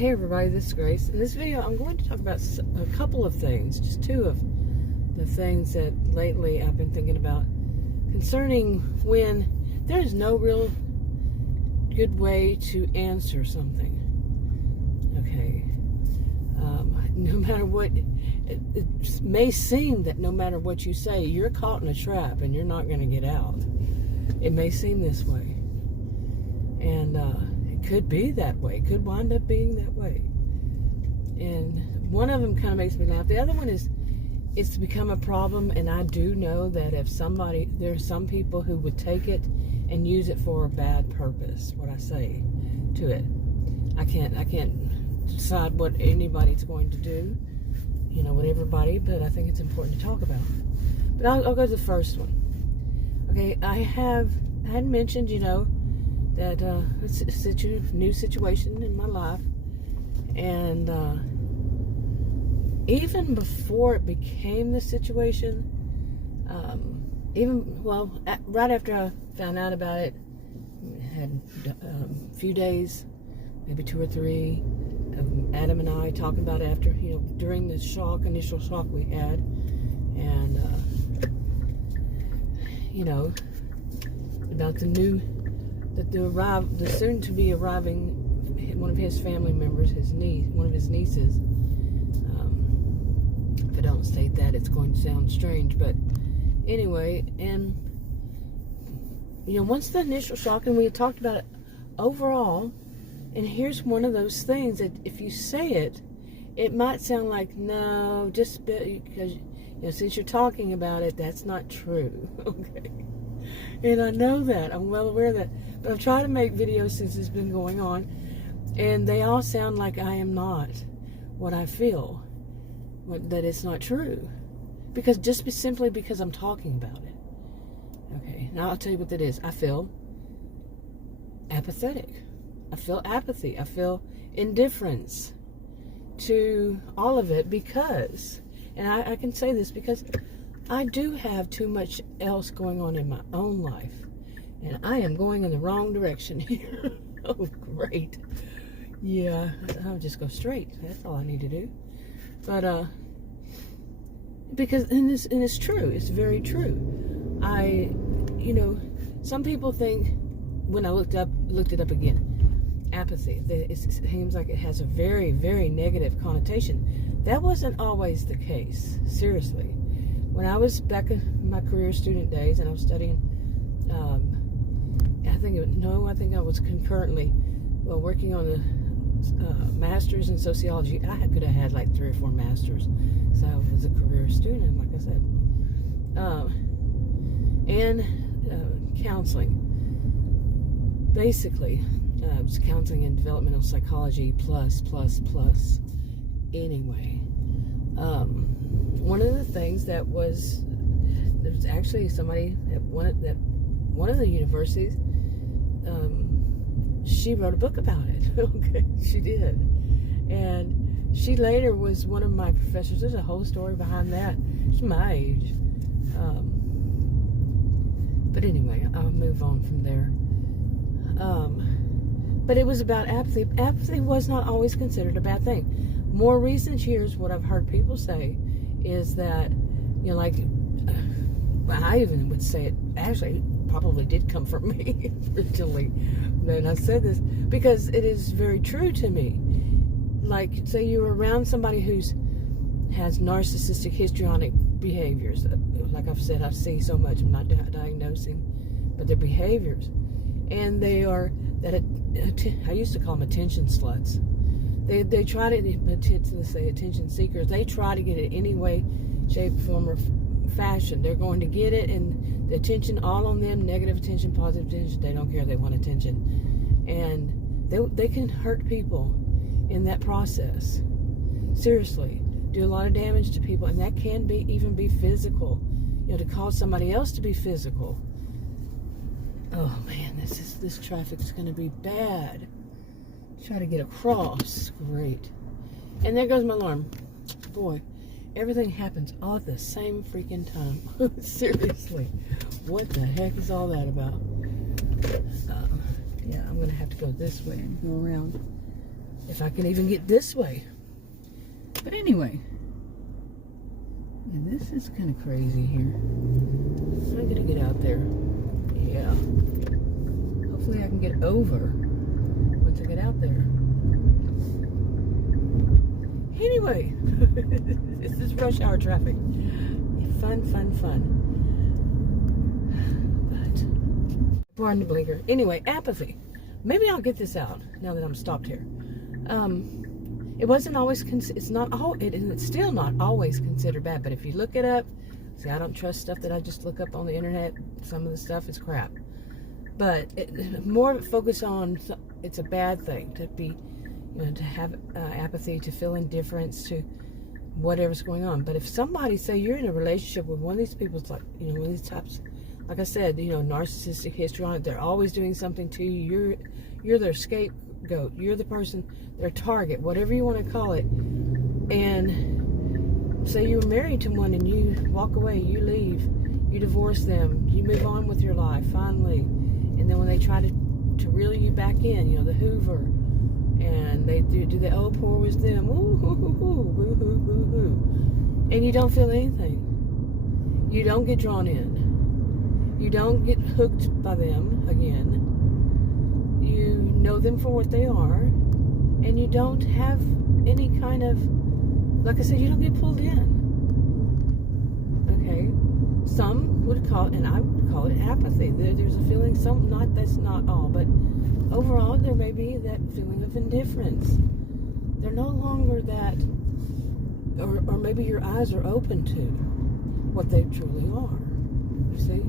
Hey everybody, this is Grace. In this video, I'm going to talk about a couple of things, just two of the things that lately I've been thinking about concerning when there's no real good way to answer something. Okay. No matter what, it may seem that no matter what you say, you're caught in a trap and you're not going to get out. It may seem this way. And it could be that way. It could wind up being that way. And one of them kind of makes me laugh. The other one is, it's become a problem, and I do know that if somebody, there's some people who would take it and use it for a bad purpose, what I say to it. I can't decide what anybody's going to do, you know, with everybody, but I think it's important to talk about. But I'll go to the first one. Okay, I had mentioned, you know, that it's a new situation in my life, and even before it became the situation, right after I found out about it, I had a few days, maybe 2 or 3, of Adam and I talking about it after, you know, during the initial shock we had, and you know, about the soon to be arriving, one of his family members, one of his nieces. If I don't state that, it's going to sound strange, but anyway, and you know, once the initial shock, and we had talked about it overall, and here's one of those things that if you say it, it might sound like, no, just because, you know, since you're talking about it, that's not true. Okay. And I know that. I'm well aware of that. But I've tried to make videos since it's been going on, and they all sound like I am not what I feel, that it's not true. Because simply because I'm talking about it. Okay, now I'll tell you what that is. I feel apathetic. I feel apathy. I feel indifference to all of it because, and I can say this because I do have too much else going on in my own life, and I am going in the wrong direction here. Oh, great. Yeah, I'll just go straight. That's all I need to do. But, because, and it's true. It's very true. You know, some people think, when I looked it up again, apathy, it seems like it has a very, very negative connotation. That wasn't always the case. Seriously. When I was back in my career student days, and I was studying, I think I was concurrently, working on a master's in sociology. I could have had like 3 or 4 masters, so I was a career student, like I said, and counseling. Basically, it was counseling and developmental psychology plus. Anyway, one of the things there was actually somebody at one of the universities, she wrote a book about it. Okay, she did. And she later was one of my professors. There's a whole story behind that. She's my age. But anyway, I'll move on from there. But it was about apathy. Apathy was not always considered a bad thing. More recent years, what I've heard people say is that, you know, like, I even would say it actually probably did come from me originally. And I said this because it is very true to me. Like, say you're around somebody has narcissistic histrionic behaviors. Like I've said, I see so much. I'm not diagnosing, but their behaviors. And they are, I used to call them attention sluts. They try to say attention seekers. They try to get it any way, shape, form, or fashion. They're going to get it, and the attention all on them, negative attention, positive attention. They don't care. They want attention. And they can hurt people in that process. Seriously. Do a lot of damage to people, and that can even be physical. You know, to cause somebody else to be physical. Oh man, this traffic's gonna be bad. Try to get across. Great. And there goes my alarm. Boy, everything happens all at the same freaking time. Seriously. What the heck is all that about? Yeah, I'm gonna have to go this way and go around. if I can even get this way. But anyway, and this is kind of crazy here. I'm gonna get out there. Yeah. Hopefully I can get over once I get out there. Anyway, this is rush hour traffic. Fun. But, pardon the blinker. Anyway, apathy. Maybe I'll get this out now that I'm stopped here. It wasn't always, it's still not always considered bad, but if you look it up, see, I don't trust stuff that I just look up on the internet. Some of the stuff is crap. But more focus on, it's a bad thing to be, to have apathy, to feel indifference to whatever's going on. But if somebody, say you're in a relationship with one of these people, like, one of these types, like I said, narcissistic histrionic, they're always doing something to you. You're their scapegoat. You're the person, their target, whatever you want to call it. And say you're married to one and you walk away, you leave, you divorce them, you move on with your life, finally. And then when they try to reel you back in, the Hoover, and they do the oh, poor was them, ooh, hoo, hoo, hoo, boo, hoo, boo, hoo. And you don't feel anything. You don't get drawn in. You don't get hooked by them again. You know them for what they are, and you don't have any kind of, like I said, you don't get pulled in. Okay? Some would call it, and I would call it apathy. There's a feeling, that's not all, but overall there may be that feeling of indifference. They're no longer that, or maybe your eyes are open to what they truly are. You see?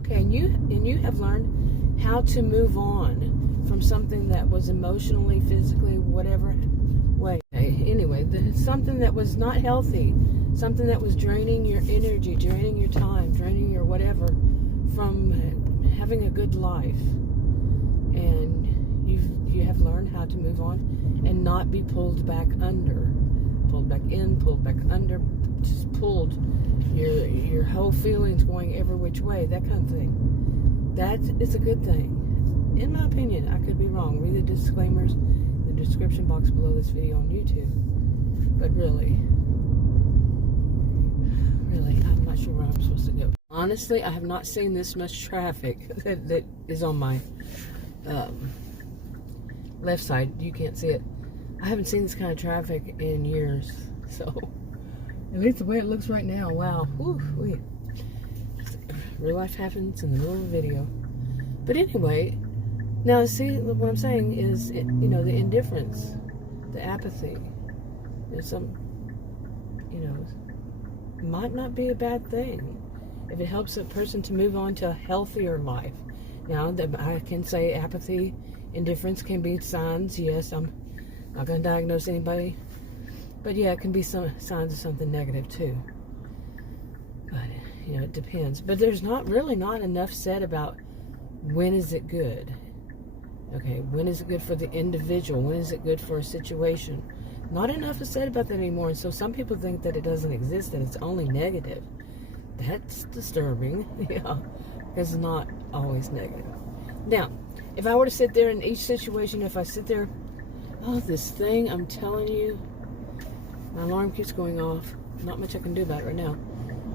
Okay, and you have learned how to move on from something that was emotionally, physically, whatever way. Anyway, something that was not healthy, something that was draining your energy, draining your time, draining your whatever from having a good life. And you have learned how to move on and not be pulled back under, pulled back in, pulled back under, just pulled your whole feelings going every which way, that kind of thing. That is a good thing. In my opinion, I could be wrong. Read the disclaimers in the description box below this video on YouTube. But really, I'm not sure where I'm supposed to go. Honestly, I have not seen this much traffic that is on my left side. You can't see it. I haven't seen this kind of traffic in years. So, at least the way it looks right now. Wow. Whew, real life happens in the middle of a video. But anyway, now see, what I'm saying is, the indifference, the apathy. There's might not be a bad thing if it helps a person to move on to a healthier life. Now, I can say apathy, indifference can be signs. Yes, I'm not going to diagnose anybody. But yeah, it can be some signs of something negative too. But, it depends. But there's not enough said about when is it good. Okay, when is it good for the individual? When is it good for a situation? Not enough is said about that anymore. And so some people think that it doesn't exist, that it's only negative. That's disturbing. Yeah, because it's not always negative. Now, if I were to sit there in each situation, if I sit there, this thing, I'm telling you, my alarm keeps going off. Not much I can do about it right now.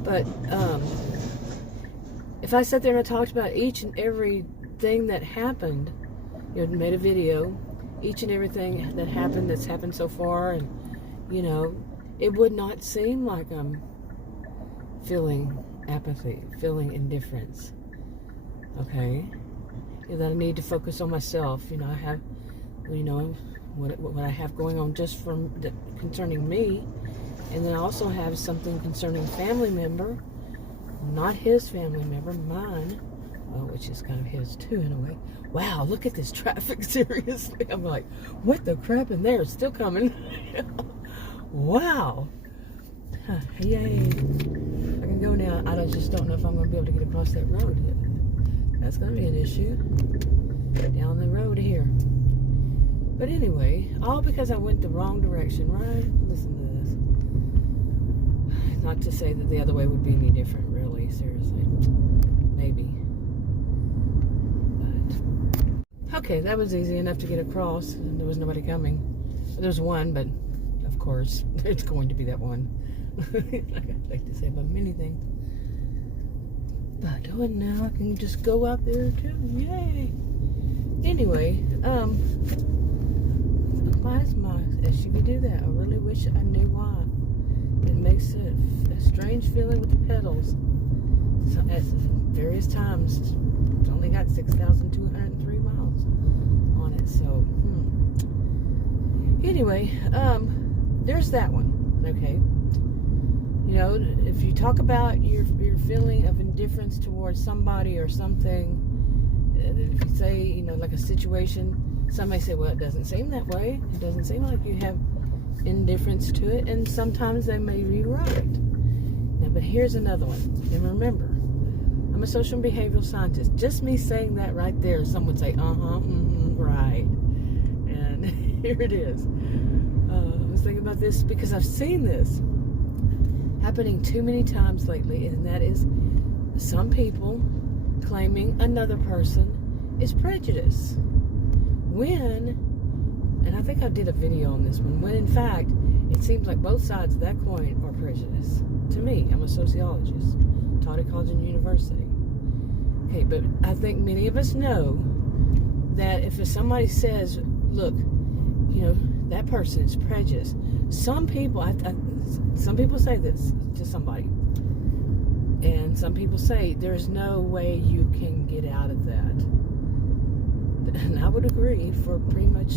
But if I sat there and I talked about each and every thing that happened, made a video, each and everything that happened, that's happened so far, and it would not seem like I'm feeling apathy, feeling indifference. Okay, that I need to focus on myself. I have, what I have going on just concerning me, and then I also have something concerning family member, not his family member, mine. Which is kind of his too in a way. Wow, look at this traffic, seriously. I'm like, what the crap, and they're still coming. Wow. Yay. I can go now. I just don't know if I'm going to be able to get across that road. That's going to be an issue. Down the road here. But anyway, all because I went the wrong direction, right? Listen to this. Not to say that the other way would be any different, really, seriously. Maybe. Okay, that was easy enough to get across, and there was nobody coming. There's one, but of course, it's going to be that one. Like I like to say about many things. But now I can just go out there too. Yay! Anyway, why does my SUV do that? I really wish I knew why. It makes a strange feeling with the pedals. So at various times, it's only got 6,203 miles on it. So, Anyway, there's that one. Okay. You know, if you talk about your feeling of indifference towards somebody or something, if you say, you know, like a situation, some may say, well, it doesn't seem that way. It doesn't seem like you have indifference to it, and sometimes they may be right. Now, but here's another one. And remember, I'm a social and behavioral scientist. Just me saying that right there, some would say, right. And here it is. I was thinking about this because I've seen this happening too many times lately, and that is some people claiming another person is prejudice. When, and I think I did a video on this one, when in fact, it seems like both sides of that coin are prejudice. To me, I'm a sociologist, taught at college and university. Okay, but I think many of us know that if somebody says, look, you know, that person is prejudiced. Some people, some people say this to somebody, and some people say there's no way you can get out of that. And I would agree for pretty much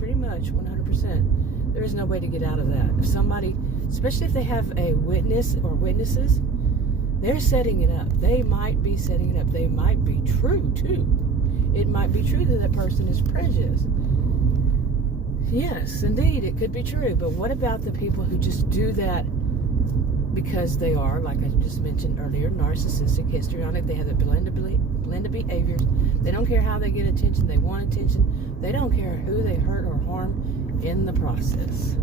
100%. There is no way to get out of that. If somebody, especially if they have a witness or witnesses, they're setting it up. They might be setting it up. They might be true too. It might be true that that person is prejudiced. Yes, indeed, it could be true. But what about the people who just do that because they are, like I just mentioned earlier, narcissistic, histrionic? They have a blend of behaviors. They don't care how they get attention. They want attention. They don't care who they hurt or harm in the process.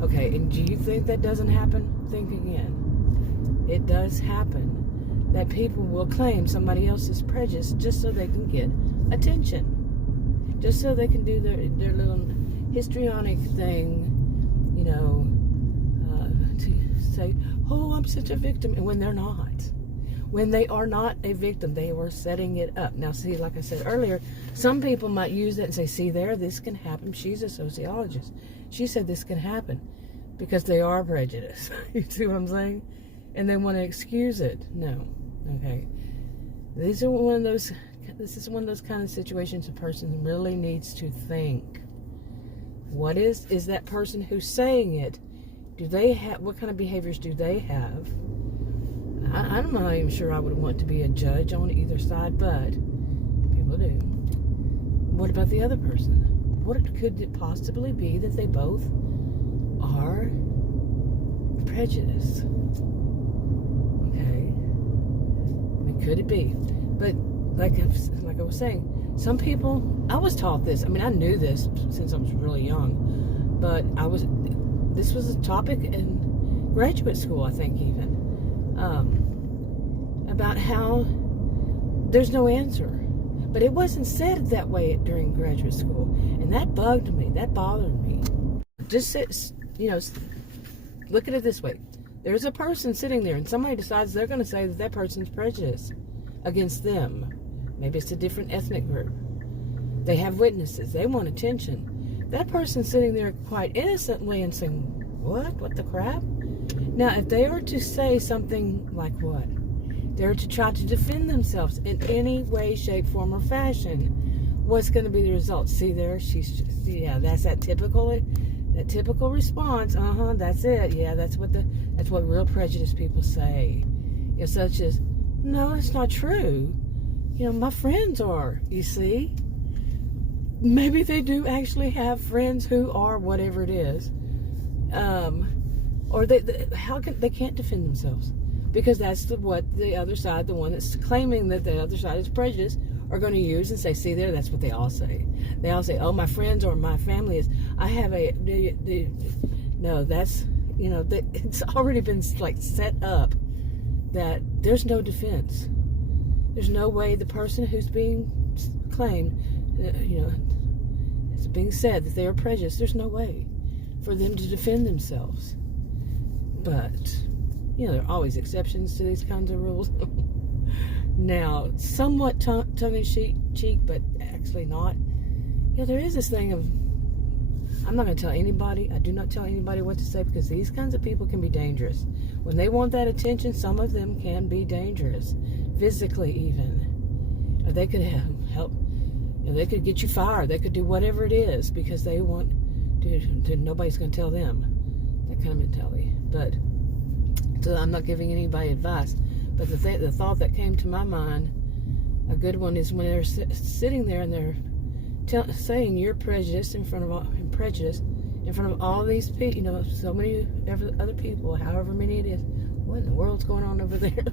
Okay, and do you think that doesn't happen? Think again. It does happen that people will claim somebody else's prejudice just so they can get attention. Just so they can do their little histrionic thing, you know, to say, oh, I'm such a victim, and when they're not. When they are not a victim, they were setting it up. Now, see, like I said earlier, some people might use that and say, see there, this can happen. She's a sociologist. She said this can happen because they are prejudiced. You see what I'm saying? And they want to excuse it. No. Okay. This is one of those kind of situations a person really needs to think. What is that person who's saying it? Do they have, what kind of behaviors do they have? I'm not even sure I would want to be a judge on either side, but people do. What about the other person? What could it possibly be that they both are prejudiced? Okay. I mean, could it be? But like I was saying, some people, I was taught this. I mean, I knew this since I was really young, but this was a topic in graduate school, I think even, about how there's no answer. But it wasn't said that way during graduate school, and that bugged me. That bothered me. Just look at it this way. There's a person sitting there, and somebody decides they're going to say that person's prejudiced against them. Maybe it's a different ethnic group. They have witnesses. They want attention. That person's sitting there quite innocently and saying, what the crap? Now, if they were to say something like what? They're to try to defend themselves in any way, shape, form, or fashion. What's going to be the result? See there? That's that typical response. That's it. Yeah, that's what real prejudiced people say. You know, such as, no, it's not true. You know, my friends are, you see. Maybe they do actually have friends who are whatever it is. Or they can't defend themselves. Because that's what the other side, the one that's claiming that the other side is prejudiced, are going to use and say, see there, that's what they all say. They all say, oh, my friends or my family is, I have no, that's, you know, it's already been like set up that there's no defense. There's no way the person who's being claimed, it's being said that they are prejudiced, there's no way for them to defend themselves. But, there are always exceptions to these kinds of rules. Now, somewhat tongue-in-cheek, but actually not. There is this thing of, I'm not going to tell anybody, I do not tell anybody what to say, because these kinds of people can be dangerous. When they want that attention, some of them can be dangerous, physically even. Or they could help, they could get you fired, they could do whatever it is, because they want to nobody's going to tell them. That kind of mentality. But, so I'm not giving anybody advice. But the thought that came to my mind, a good one, is when they're sitting there and they're saying you're prejudiced in front of all these people, so many other people, however many it is. What in the world's going on over there?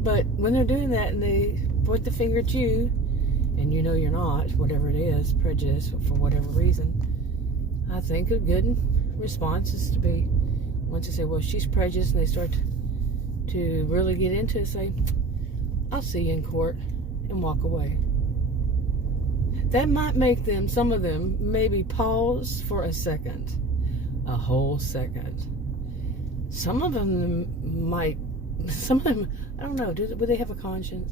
But when they're doing that and they point the finger at you, and you're not, whatever it is, prejudiced for whatever reason, I think a good response is to be, once they say, well, she's prejudiced, and they start to really get into it, say, I'll see you in court, and walk away. That might make them, some of them, maybe pause for a second, a whole second. Some of them, I don't know, would they have a conscience?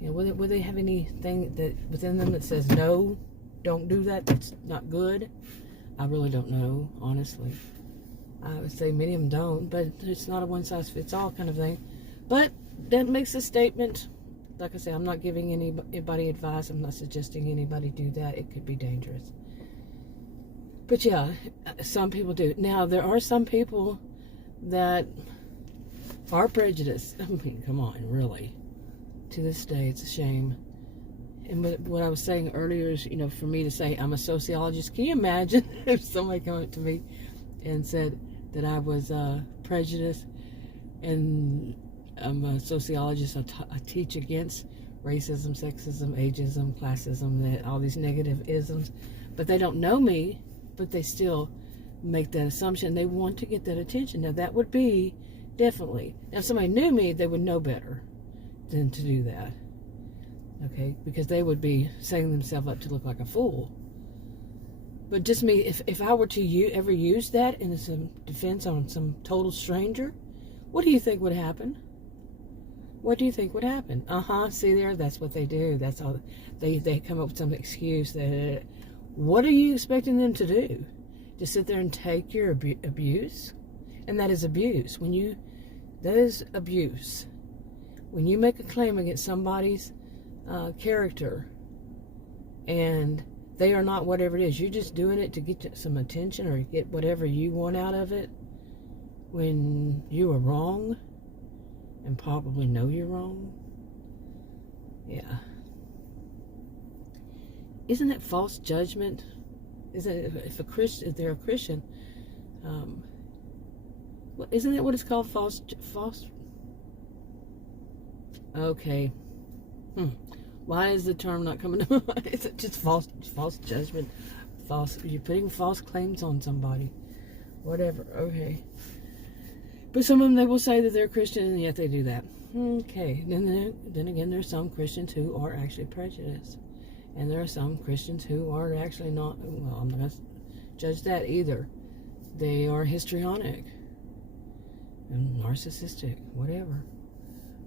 Would they have anything that within them that says, no, don't do that, that's not good? I really don't know, honestly. I would say many of them don't, but it's not a one-size-fits-all kind of thing. But that makes a statement. Like I say, I'm not giving anybody advice. I'm not suggesting anybody do that. It could be dangerous. But yeah, some people do. Now, there are some people that are prejudiced. I mean, come on, really. To this day, it's a shame. And what I was saying earlier is, for me to say I'm a sociologist. Can you imagine if somebody came up to me and said that I was prejudiced, and I'm a sociologist, I teach against racism, sexism, ageism, classism, all these negative isms, but they don't know me, but they still make that assumption. They want to get that attention. Now, that would be definitely, now if somebody knew me, they would know better than to do that, okay, because they would be setting themselves up to look like a fool. But just me, if I were to ever use that in some defense on some total stranger, what do you think would happen? What do you think would happen? See there, that's what they do. That's all. They come up with some excuse. What are you expecting them to do? To sit there and take your abuse? And that is abuse. That is abuse. When you make a claim against somebody's character, and they are not whatever it is, you're just doing it to get some attention or get whatever you want out of it, when you are wrong and probably know you're wrong. Yeah. Isn't it false judgment? Isn't it, if they're a Christian, isn't that what it's called? False. Okay. Why is the term not coming to mind? Is it just false judgment? You're putting false claims on somebody. Whatever. Okay. But some of them, they will say that they're Christian, and yet they do that. Okay. Then again, there's some Christians who are actually prejudiced. And there are some Christians who are actually not, well, I'm not going to judge that either. They are histrionic and narcissistic, whatever.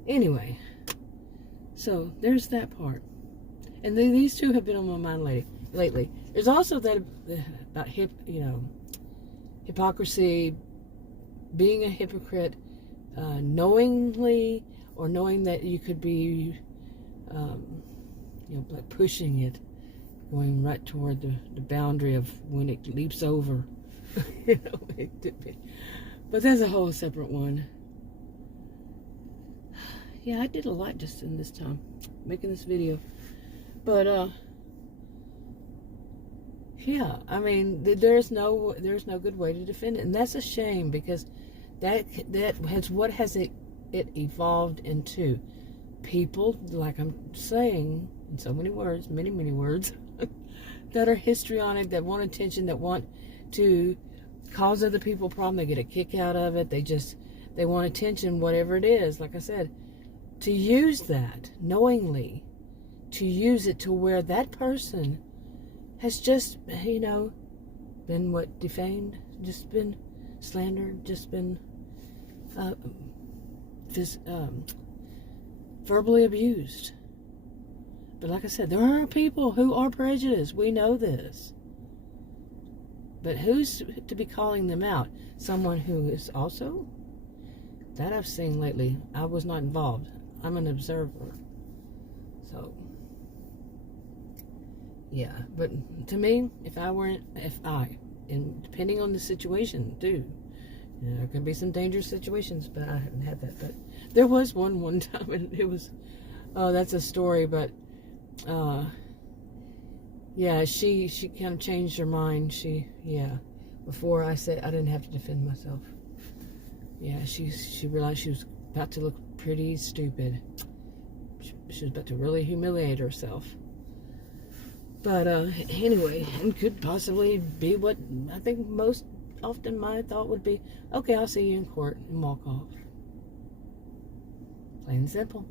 Anyway, so there's that part. And these two have been on my mind lately. There's also that about hypocrisy, being a hypocrite, knowingly, or knowing that you could be, like pushing it, going right toward the boundary of when it leaps over. But that's a whole separate one. Yeah, I did a lot just in this time, making this video. But, yeah, I mean, there's no good way to defend it. And that's a shame, because what has it evolved into? People, like I'm saying, in so many words, many words, that are histrionic, that want attention, that want to cause other people a problem. They get a kick out of it. They want attention, whatever it is. Like I said, to use that knowingly, to use it to where that person has just, been what, defamed, just been slandered, just been verbally abused. But like I said, there are people who are prejudiced. We know this. But who's to be calling them out? Someone who is also? That I've seen lately. I was not involved. I'm an observer. So, yeah. But to me, and depending on the situation, too. There can be some dangerous situations, but I haven't had that. But there was one time, and it was, that's a story, but, yeah, she kind of changed her mind. Before I said I didn't have to defend myself. Yeah, she realized she was about to look pretty stupid. She was about to really humiliate herself. But anyway, and could possibly be what I think most often my thought would be, okay, I'll see you in court, and walk off. Plain and simple.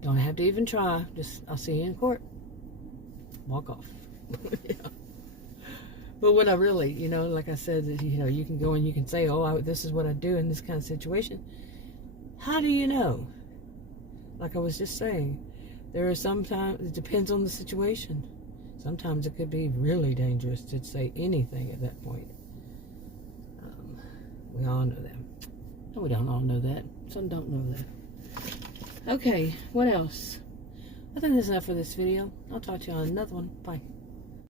Don't have to even try. Just, I'll see you in court. Walk off. Yeah. But what I really, like I said, you can go and you can say, this is what I do in this kind of situation. How do you know? Like I was just saying, there are sometimes, it depends on the situation. Sometimes it could be really dangerous to say anything at that point. We all know that. No, we don't all know that. Some don't know that. Okay, what else? I think that's enough for this video. I'll talk to you on another one. Bye.